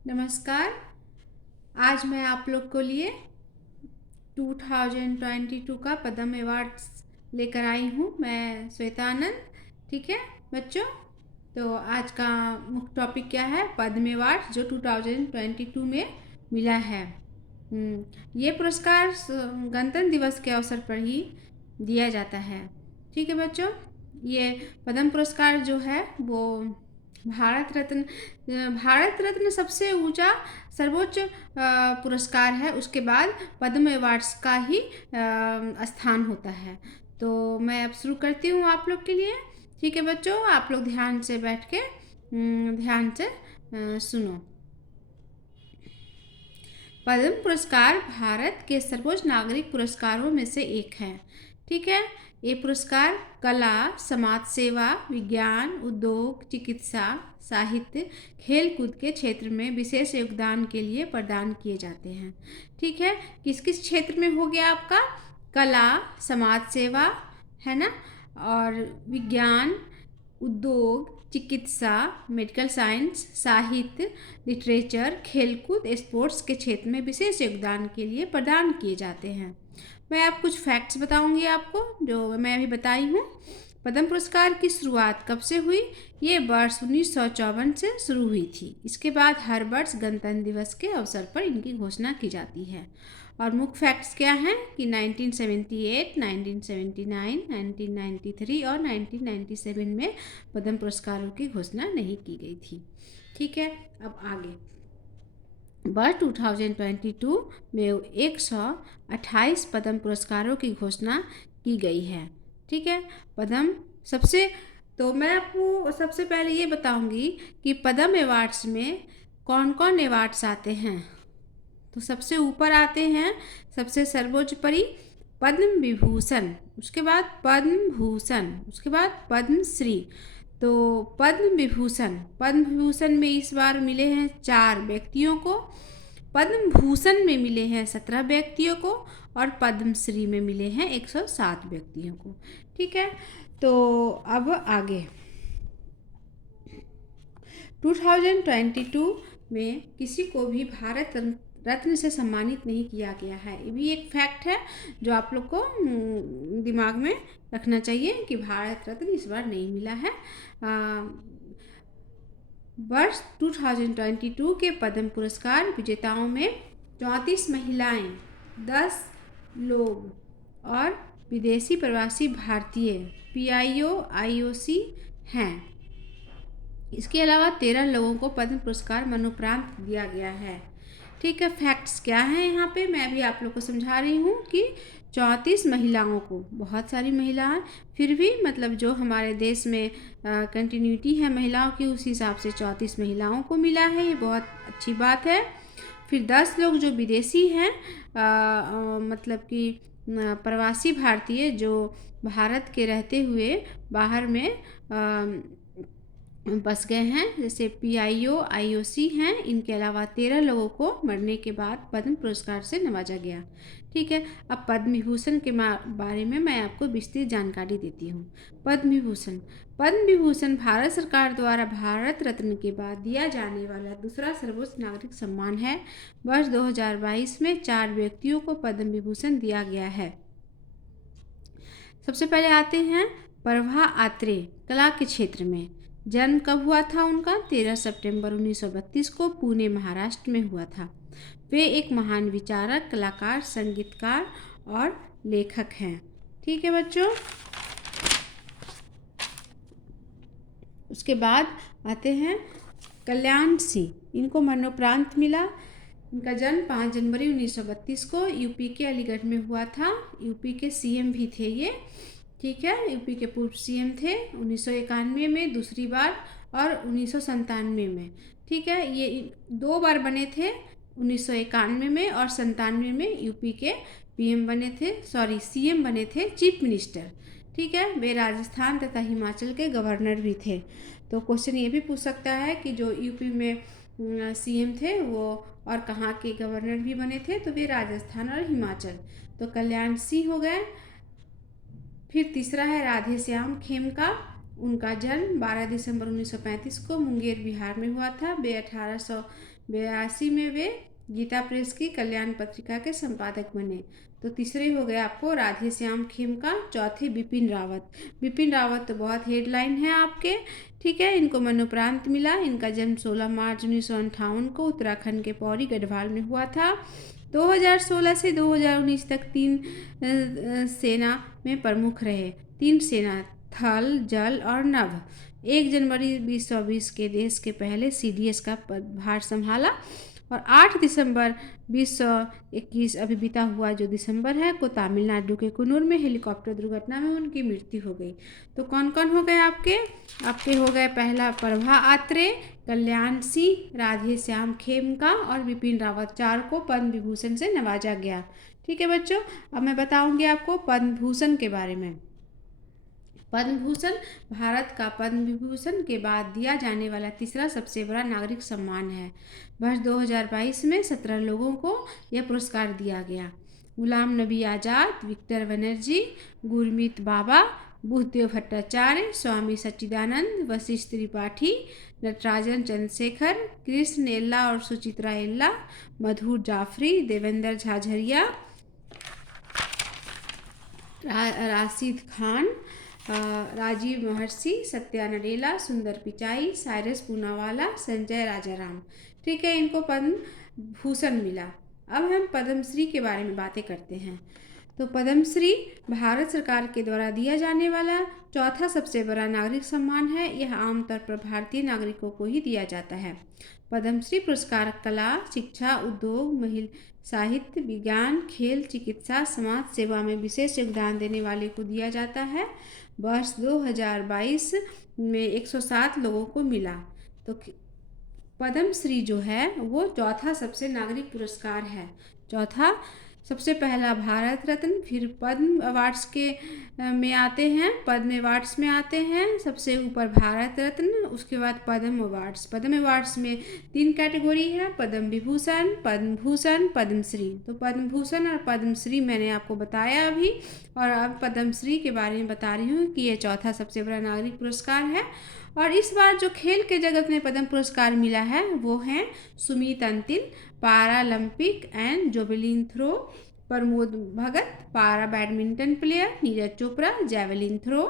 नमस्कार। आज मैं आप लोग को लिए 2022 का पद्म अवार्ड्स लेकर आई हूँ। मैं श्वेता आनंद। ठीक है बच्चों, तो आज का मुख्य टॉपिक क्या है? पद्म अवार्ड जो 2022 में मिला है। ये पुरस्कार गणतंत्र दिवस के अवसर पर ही दिया जाता है। ठीक है बच्चों, ये पद्म पुरस्कार जो है वो भारत रत्न सबसे ऊंचा सर्वोच्च पुरस्कार है। उसके बाद पद्म अवार्ड्स का ही स्थान होता है। तो मैं अब शुरू करती हूँ आप लोग के लिए। ठीक है बच्चों, आप लोग ध्यान से बैठ के ध्यान से सुनो। पद्म पुरस्कार भारत के सर्वोच्च नागरिक पुरस्कारों में से एक है। ठीक है, ये पुरस्कार कला, समाज सेवा, विज्ञान, उद्योग, चिकित्सा, साहित्य, खेल कूद के क्षेत्र में विशेष योगदान के लिए प्रदान किए जाते हैं। ठीक है, किस किस क्षेत्र में हो गया आपका? कला, समाज सेवा, है ना, और विज्ञान, उद्योग, चिकित्सा, मेडिकल साइंस, साहित्य, लिटरेचर, खेलकूद, स्पोर्ट्स के क्षेत्र में विशेष योगदान के लिए प्रदान किए जाते हैं। मैं आप कुछ फैक्ट्स बताऊंगी आपको जो मैं अभी बताई हूँ। पद्म पुरस्कार की शुरुआत कब से हुई? ये वर्ष 1954 से शुरू हुई थी। इसके बाद हर वर्ष गणतंत्र दिवस के अवसर पर इनकी घोषणा की जाती है। और मुख्य फैक्ट्स क्या हैं कि 1978, 1979, 1993 और 1997 में पद्म पुरस्कारों की घोषणा नहीं की गई थी। ठीक है, अब आगे। वर्ष 2022 में 128 पद्म पुरस्कारों की घोषणा की गई है। ठीक है, पद्म सबसे तो मैं आपको सबसे पहले ये बताऊंगी कि पद्म अवार्ड्स में कौन कौन अवार्ड्स आते हैं। तो सबसे ऊपर आते हैं, सबसे सर्वोच्च परी पद्म विभूषण, उसके बाद पद्म भूषण, उसके बाद पद्मश्री। तो पद्म विभूषण में इस बार मिले हैं 4 व्यक्तियों को, पद्म भूषण में मिले हैं 17 व्यक्तियों को और पद्मश्री में मिले हैं 107 व्यक्तियों को। ठीक है, तो अब आगे 2022 में किसी को भी भारत रत्न से सम्मानित नहीं किया गया है। ये भी एक फैक्ट है जो आप लोग को दिमाग में रखना चाहिए कि भारत रत्न इस बार नहीं मिला है। वर्ष 2022 के पद्म पुरस्कार विजेताओं में 34 महिलाएं, 10 लोग और विदेशी प्रवासी भारतीय PIO IOC हैं। इसके अलावा 13 लोगों को पद्म पुरस्कार मरणोपरांत दिया गया है। ठीक है, फैक्ट्स क्या हैं यहाँ पे मैं अभी आप लोग को समझा रही हूँ कि 34 महिलाओं को, बहुत सारी महिलाएं, फिर भी मतलब जो हमारे देश में कंटिन्यूटी है महिलाओं की, उस हिसाब से 34 महिलाओं को मिला है। ये बहुत अच्छी बात है। फिर 10 लोग जो विदेशी हैं, मतलब कि प्रवासी भारतीय जो भारत के रहते हुए बाहर में बस गए हैं, जैसे PIO IOC हैं। इनके अलावा 13 लोगों को मरने के बाद पद्म पुरस्कार से नवाजा गया। ठीक है, अब पद्म विभूषण के बारे में मैं आपको विस्तृत जानकारी देती हूँ। पद्म विभूषण भारत सरकार द्वारा भारत रत्न के बाद दिया जाने वाला दूसरा सर्वोच्च नागरिक सम्मान है। वर्ष 2022 में 4 व्यक्तियों को पद्म विभूषण दिया गया है। सबसे पहले आते हैं प्रभा आत्रे, कला के क्षेत्र में। जन्म कब हुआ था उनका? 13 सितंबर 1932 को पुणे महाराष्ट्र में हुआ था। वे एक महान विचारक, कलाकार, संगीतकार और लेखक हैं। ठीक है बच्चों, उसके बाद आते हैं कल्याण सिंह, इनको मरणोपरांत मिला। इनका जन्म 5 जनवरी 1932 को यूपी के अलीगढ़ में हुआ था। यूपी के CM भी थे ये। ठीक है, यूपी के पूर्व CM थे 1991 में दूसरी बार और 1997 में। ठीक है, ये 2 बार बने थे, 1991 में और 97 में यूपी के PM बने थे, CM बने थे, चीफ मिनिस्टर। ठीक है, वे राजस्थान तथा हिमाचल के गवर्नर भी थे। तो क्वेश्चन ये भी पूछ सकता है कि जो यूपी में CM थे वो और कहाँ के गवर्नर भी बने थे, तो वे राजस्थान और हिमाचल। तो कल्याण सिंह हो गए। फिर तीसरा है राधे श्याम खेमका, उनका जन्म 12 दिसंबर 1935 को मुंगेर बिहार में हुआ था। वे 1882 में वे गीता प्रेस की कल्याण पत्रिका के संपादक बने। तो तीसरे हो गए आपको राधे श्याम खेमका। चौथे बिपिन रावत। बिपिन रावत तो बहुत हेडलाइन है आपके, ठीक है। इनको मरणोपरांत मिला। इनका जन्म 16 मार्च 1958 को उत्तराखंड के पौड़ी गढ़वाल में हुआ था। 2016 से 2019 तक तीन सेना में प्रमुख रहे। तीन सेना, थल, जल और नभ। 1 जनवरी 2020 के देश के पहले CDS का पदभार संभाला और 8 दिसंबर 2021 अभी बीता हुआ जो दिसंबर है को तमिलनाडु के कुन्नूर में हेलीकॉप्टर दुर्घटना में उनकी मृत्यु हो गई। तो कौन कौन हो गए आपके हो गए पहला प्रभा आत्रे, कल्याण सिंह, राधे श्याम खेमका और बिपिन रावत। 4 को पद्म विभूषण से नवाजा गया। ठीक है बच्चों, अब मैं बताऊंगी आपको पद्म भूषण के बारे में। पद्म भूषण भारत का पद्म विभूषण के बाद दिया जाने वाला तीसरा सबसे बड़ा नागरिक सम्मान है। वर्ष 2022 में 17 लोगों को यह पुरस्कार दिया गया। गुलाम नबी आज़ाद, विक्टर बनर्जी, गुरमीत बाबा, बुद्धदेव भट्टाचार्य, स्वामी सच्चिदानंद, वशिष्ठ त्रिपाठी, नटराजन चंद्रशेखर, कृष्ण एल्ला और सुचित्रा एल्ला, मधुर जाफरी, देवेंद्र झाझरिया, राशिद खान, राजीव महर्षि, सत्या नडेला, सुंदर पिचाई, साइरस पूनावाला, संजय राजाराम। ठीक है, इनको पद्म भूषण मिला। अब हम पद्मश्री के बारे में बातें करते हैं। तो पद्मश्री भारत सरकार के द्वारा दिया जाने वाला चौथा सबसे बड़ा नागरिक सम्मान है। यह आमतौर पर भारतीय नागरिकों को ही दिया जाता है। पद्मश्री पुरस्कार कला, शिक्षा, उद्योग, महिला, साहित्य, विज्ञान, खेल, चिकित्सा, समाज सेवा में विशेष योगदान देने वाले को दिया जाता है। वर्ष 2022 में 107 लोगों को मिला। तो पद्मश्री जो है वो चौथा सबसे नागरिक पुरस्कार है। चौथा सबसे पहला भारत रत्न, फिर पद्म अवार्ड्स के में आते हैं, पद्म अवार्ड्स में आते हैं, सबसे ऊपर भारत रत्न, उसके बाद पद्म अवार्ड्स। पद्म अवार्ड्स में 3 कैटेगरी है, पद्म विभूषण, पद्म भूषण, पद्मश्री। तो पद्म भूषण और पद्मश्री मैंने आपको बताया अभी, और अब पद्मश्री के बारे में बता रही हूँ कि यह चौथा सबसे बड़ा नागरिक पुरस्कार है। और इस बार जो खेल के जगत में पद्म पुरस्कार मिला है वो हैं Sumit Antil, Paralympic and javelin throw, Pramod Bhagat, para badminton player, Neeraj Chopra, javelin throw,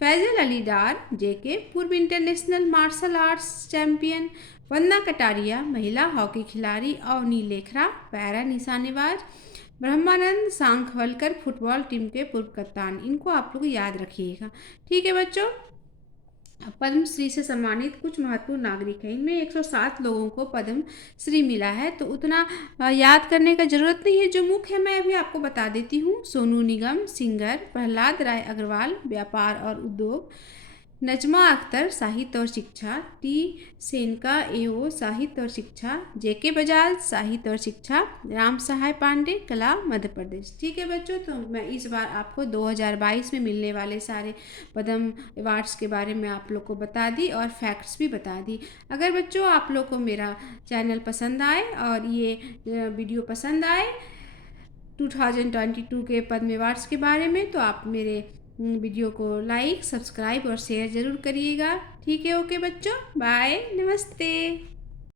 Faisal Ali Dar, JK, पूर्व international martial arts champion, Vandana Kataria, महिला हॉकी खिलाड़ी, अवनी लेखरा, पैरा निशानेबाज, ब्रह्मानंद सांखवलकर, फुटबॉल टीम के पूर्व कप्तान। इनको आप लोग याद रखिएगा। ठीक है बच्चों, पद्मश्री से सम्मानित कुछ महत्वपूर्ण नागरिक हैं। इनमें 107 लोगों को पद्मश्री मिला है, तो उतना याद करने का जरूरत नहीं है। जो मुख्य है मैं अभी आपको बता देती हूँ। सोनू निगम सिंगर, प्रहलाद राय अग्रवाल व्यापार और उद्योग, नजमा अख्तर साहित्य और शिक्षा, T सेनका AO साहित्य और शिक्षा, JK बजाज साहित्य और शिक्षा, राम सहाय पांडे कला मध्य प्रदेश। ठीक है बच्चों, तो मैं इस बार आपको 2022 में मिलने वाले सारे पद्म अवार्ड्स के बारे में आप लोग को बता दी और फैक्ट्स भी बता दी। अगर बच्चों आप लोग को मेरा चैनल पसंद आए और ये वीडियो पसंद आए 2022 के पद्म अवार्ड्स के बारे में, तो आप मेरे वीडियो को लाइक, सब्सक्राइब और शेयर ज़रूर करिएगा। ठीक है, ओके बच्चों, बाय, नमस्ते।